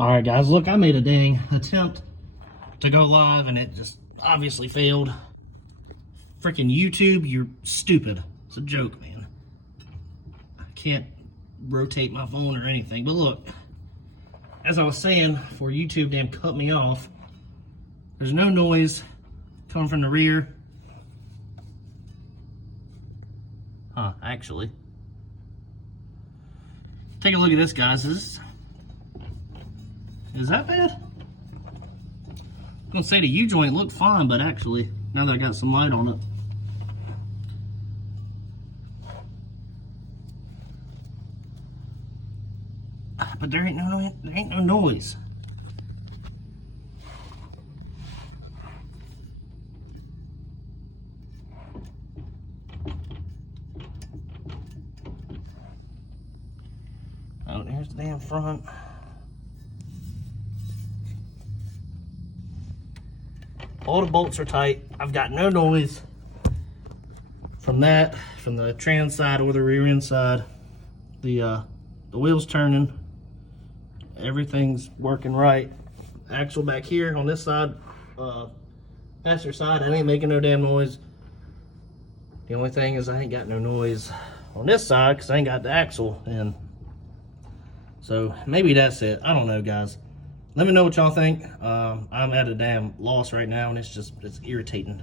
Alright guys, look, I made a dang attempt to go live and it just obviously failed. Freaking YouTube, you're stupid. It's a joke, man. I can't rotate my phone or anything. But look, as I was saying, before YouTube damn cut me off, there's no noise coming from the rear. Actually. Take a look at this, guys. Is that bad? I'm gonna say the U-joint looked fine, but actually, now that I got some light on it. But there ain't no noise. Oh, there's the damn front. All the bolts are tight. I've got no noise from the trans side or the rear end side. The wheel's turning. Everything's working right. Axle back here on this side, passenger side, I ain't making no damn noise. The only thing is I ain't got no noise on this side because I ain't got the axle in. So maybe that's it. I don't know, guys. Let me know what y'all think. I'm at a damn loss right now and it's irritating.